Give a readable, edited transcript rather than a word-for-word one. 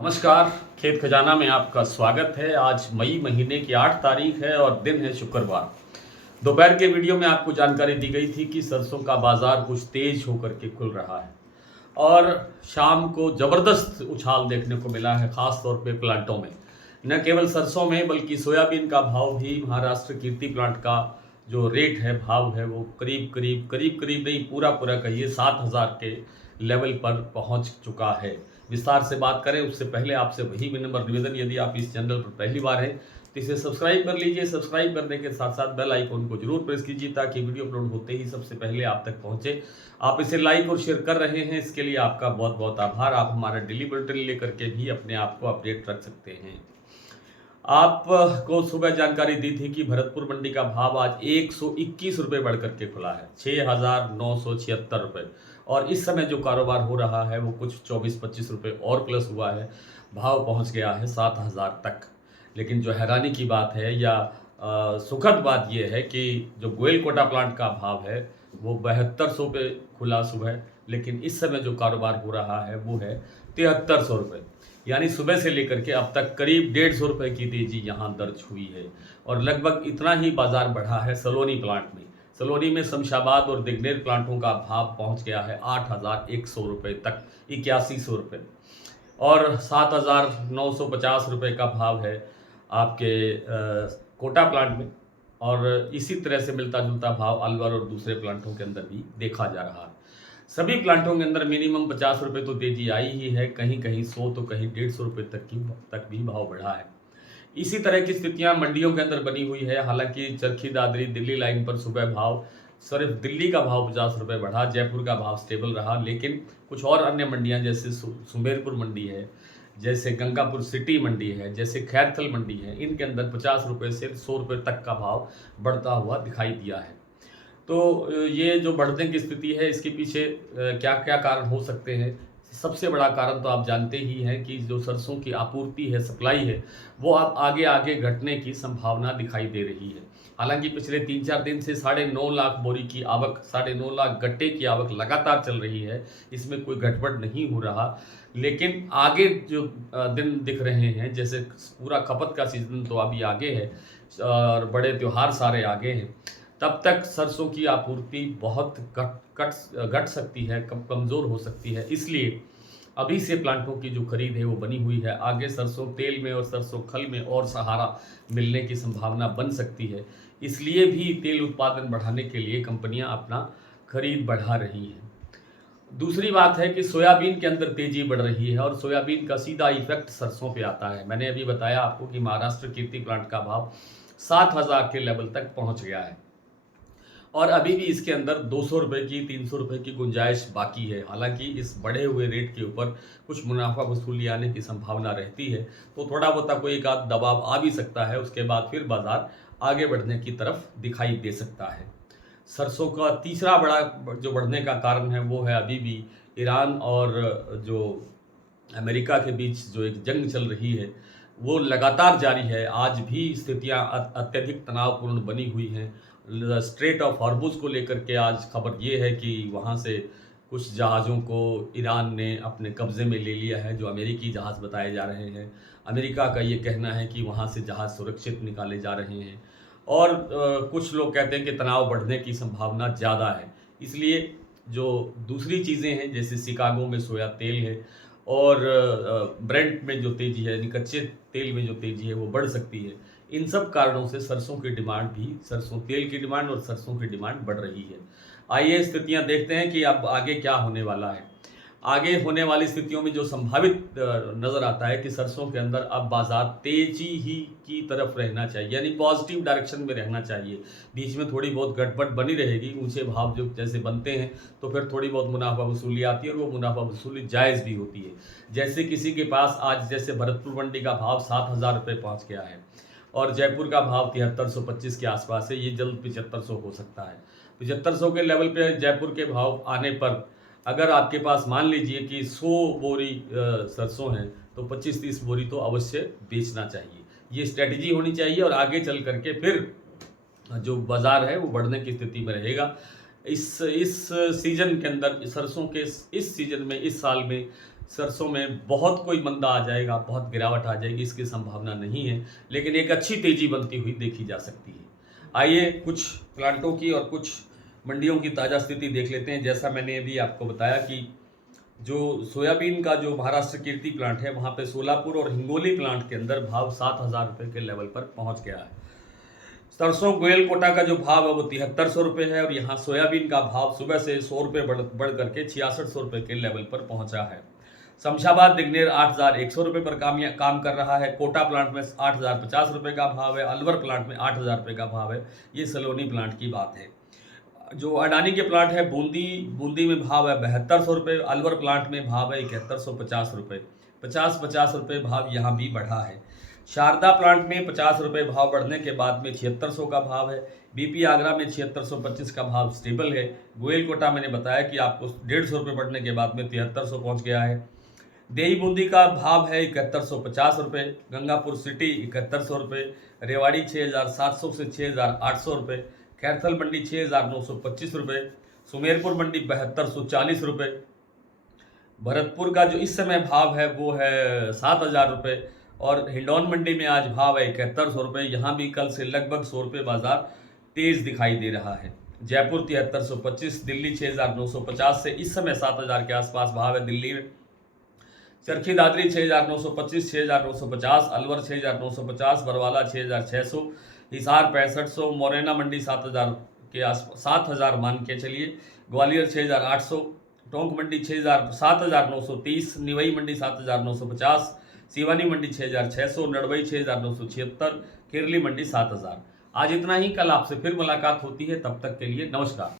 नमस्कार। खेत खजाना में आपका स्वागत है। आज मई महीने की 8 तारीख है और दिन है शुक्रवार। दोपहर के वीडियो में आपको जानकारी दी गई थी कि सरसों का बाजार कुछ तेज होकर के खुल रहा है और शाम को ज़बरदस्त उछाल देखने को मिला है, ख़ास तौर पे प्लांटों में। न केवल सरसों में बल्कि सोयाबीन का भाव भी, महाराष्ट्र कीर्ति प्लांट का जो रेट है, भाव है, वो करीब नहीं, पूरा कहिए 7,000 के लेवल पर पहुंच चुका है। विस्तार से बात करें उससे पहले आपसे वही विनम्र निवेदन, यदि आप इस चैनल पर पहली बार हैं तो इसे सब्सक्राइब कर लीजिए। सब्सक्राइब करने के साथ साथ बेल आइकन को जरूर प्रेस कीजिए ताकि वीडियो अपलोड होते ही सबसे पहले आप तक पहुंचे। आप इसे लाइक और शेयर कर रहे हैं, इसके लिए आपका बहुत बहुत आभार। आप हमारा डेली बुलेटिन लेकर के भी अपने आप को अपडेट रख सकते हैं। आपको सुबह जानकारी दी थी कि भरतपुर मंडी का भाव आज 121 रुपये बढ़ करके खुला है, 6,976 रुपये। और इस समय जो कारोबार हो रहा है वो कुछ 24-25 रुपये और प्लस हुआ है, भाव पहुंच गया है 7,000 तक। लेकिन जो हैरानी की बात है या सुखद बात यह है कि जो गोयल कोटा प्लांट का भाव है वो 7200 पे खुला सुबह, लेकिन इस समय जो कारोबार हो रहा है वो है 7300 रुपये। यानी सुबह से लेकर के अब तक करीब 150 रुपये की तेजी यहाँ दर्ज हुई है। और लगभग इतना ही बाजार बढ़ा है सलोनी प्लांट में। सलोनी में शमशाबाद और दिग्नेर प्लांटों का भाव पहुँच गया है 8,100 रुपये तक, 8100 रुपये। और 7,950 रुपये का भाव है आपके कोटा प्लांट में। और इसी तरह से मिलता जुलता भाव अलवर और दूसरे प्लांटों के अंदर भी देखा जा रहा है। सभी प्लांटों के अंदर मिनिमम 50 रुपये तो तेजी आई ही है, कहीं कहीं 100 तो कहीं 150 रुपये तक भी भाव बढ़ा है। इसी तरह की स्थितियां मंडियों के अंदर बनी हुई है। हालांकि चरखी दादरी दिल्ली लाइन पर सुबह भाव, सिर्फ दिल्ली का भाव 50 रुपये बढ़ा, जयपुर का भाव स्टेबल रहा। लेकिन कुछ और अन्य मंडियां जैसे सुमेरपुर मंडी है, जैसे गंगापुर सिटी मंडी है, जैसे खैरथल मंडी है, इनके अंदर 50 रुपये से 100 रुपये तक का भाव बढ़ता हुआ दिखाई दिया है। तो ये जो बढ़ने की स्थिति है इसके पीछे क्या क्या कारण हो सकते हैं। सबसे बड़ा कारण तो आप जानते ही हैं कि जो सरसों की आपूर्ति है, सप्लाई है, वो अब आगे आगे घटने की संभावना दिखाई दे रही है। हालांकि पिछले 3-4 दिन से 9.5 लाख बोरी की आवक, 9.5 लाख गट्टे की आवक लगातार चल रही है, इसमें कोई गड़बड़ नहीं हो रहा। लेकिन आगे जो दिन दिख रहे हैं, जैसे पूरा खपत का सीजन तो अभी आगे है और बड़े त्यौहार सारे आगे हैं, तब तक सरसों की आपूर्ति बहुत घट सकती है, कमज़ोर हो सकती है। इसलिए अभी से प्लांटों की जो खरीद है वो बनी हुई है। आगे सरसों तेल में और सरसों खल में और सहारा मिलने की संभावना बन सकती है। इसलिए भी तेल उत्पादन बढ़ाने के लिए कंपनियां अपना खरीद बढ़ा रही हैं। दूसरी बात है कि सोयाबीन के अंदर तेजी बढ़ रही है और सोयाबीन का सीधा इफेक्ट सरसों पे आता है। मैंने अभी बताया आपको कि महाराष्ट्र कीर्ति प्लांट का भाव 7,000 के लेवल तक पहुंच गया है और अभी भी इसके अंदर 200 रुपये की, 300 रुपये की गुंजाइश बाकी है। हालांकि इस बढ़े हुए रेट के ऊपर कुछ मुनाफा वसूली आने की संभावना रहती है, तो थोड़ा बहुत कोई एक आध दबाव आ भी सकता है। उसके बाद फिर बाजार आगे बढ़ने की तरफ दिखाई दे सकता है। सरसों का तीसरा बड़ा जो बढ़ने का कारण है वो है अभी भी ईरान और जो अमेरिका के बीच जो एक जंग चल रही है वो लगातार जारी है। आज भी स्थितियां अत्यधिक तनावपूर्ण बनी हुई हैं। स्ट्रेट ऑफ हॉर्मुज को लेकर के आज खबर ये है कि वहाँ से कुछ जहाज़ों को ईरान ने अपने कब्ज़े में ले लिया है, जो अमेरिकी जहाज़ बताए जा रहे हैं। अमेरिका का ये कहना है कि वहाँ से जहाज़ सुरक्षित निकाले जा रहे हैं और कुछ लोग कहते हैं कि तनाव बढ़ने की संभावना ज़्यादा है। इसलिए जो दूसरी चीज़ें हैं जैसे शिकागो में सोया तेल है और ब्रेंट में जो तेज़ी है, यानी कच्चे तेल में जो तेज़ी है वो बढ़ सकती है। इन सब कारणों से सरसों की डिमांड भी, सरसों तेल की डिमांड और सरसों की डिमांड बढ़ रही है। आइए स्थितियां देखते हैं कि अब आगे क्या होने वाला है। आगे होने वाली स्थितियों में जो संभावित नज़र आता है कि सरसों के अंदर अब बाजार तेजी ही की तरफ रहना चाहिए, यानी पॉजिटिव डायरेक्शन में रहना चाहिए। बीच में थोड़ी बहुत गड़बड़ बनी रहेगी, ऊंचे भाव जो जैसे बनते हैं तो फिर थोड़ी बहुत मुनाफा वसूली आती है और वो मुनाफा वसूली जायज़ भी होती है। जैसे किसी के पास आज जैसे भरतपुर मंडी का भाव 7,000 रुपये पहुँच गया है और जयपुर का भाव 7325 के आसपास है, ये जल्द 7500 हो सकता है। 7500 के लेवल पे जयपुर के भाव आने पर अगर आपके पास मान लीजिए कि 100 बोरी सरसों हैं तो 25-30 बोरी तो अवश्य बेचना चाहिए। ये स्ट्रेटजी होनी चाहिए और आगे चल करके फिर जो बाज़ार है वो बढ़ने की स्थिति में रहेगा। इस सीज़न के अंदर सरसों के इस सीज़न में, इस साल में सरसों में बहुत कोई मंदा आ जाएगा, बहुत गिरावट आ जाएगी, इसकी संभावना नहीं है, लेकिन एक अच्छी तेज़ी बनती हुई देखी जा सकती है। आइए कुछ प्लांटों की और कुछ मंडियों की ताज़ा स्थिति देख लेते हैं। जैसा मैंने अभी आपको बताया कि जो सोयाबीन का जो महाराष्ट्र कीर्ति प्लांट है, वहाँ पे सोलापुर और हिंगोली प्लांट के अंदर भाव 7,000 रुपये के लेवल पर पहुँच गया है। सरसों गोयल कोटा का जो भाव है वो 7300 रुपये है और यहाँ सोयाबीन का भाव सुबह से 100 रुपये बढ़ करके 6600 रुपये के लेवल पर पहुँचा है। शमशाबाद दिग्नेर 8,100 रुपये पर काम कर रहा है। कोटा प्लांट में 8,050 रुपये का भाव है। अलवर प्लांट में 8,000 रुपये का भाव है। ये सलोनी प्लांट की बात है। जो अडानी के प्लांट है बूंदी में भाव है 7200 रुपये। अलवर प्लांट में भाव है 7150 रुपये। 50 रुपये भाव यहाँ भी बढ़ा है। शारदा प्लांट में 50 रुपये भाव बढ़ने के बाद में 7600 का भाव है। बीपी आगरा में 7625 का भाव स्टेबल है। गोयल कोटा मैंने बताया कि आपको 150 रुपये बढ़ने के बाद में 7300 पहुँच गया है। देही बूंदी का भाव है 7150 रुपये। गंगापुर सिटी 7100 रुपये। रेवाड़ी 6700 से 6800 रुपये। खैरथल मंडी 6925 रुपये। सुमेरपुर मंडी 7240 रुपये। भरतपुर का जो इस समय भाव है वो है 7000 रुपये और हिंडौन मंडी में आज भाव है 7100 रुपये। यहाँ भी कल से लगभग 100 रुपये बाजार तेज दिखाई दे रहा है। जयपुर 7325, दिल्ली 6950 से इस समय 7000 के आसपास भाव है दिल्ली में। चरखी दादरी 6925, 6950, अलवर 6950, बरवाला 6600, हिसार 6500, मोरेना मंडी 7000 के आसपास 7000 मान के चलिए। ग्वालियर 6800, टोंक मंडी 7930, निवई मंडी 7950, सिवानी मंडी 6600, नड़बई 6976, केरली मंडी 7000। आज इतना ही। कल आपसे फिर मुलाकात होती है, तब तक के लिए नमस्कार।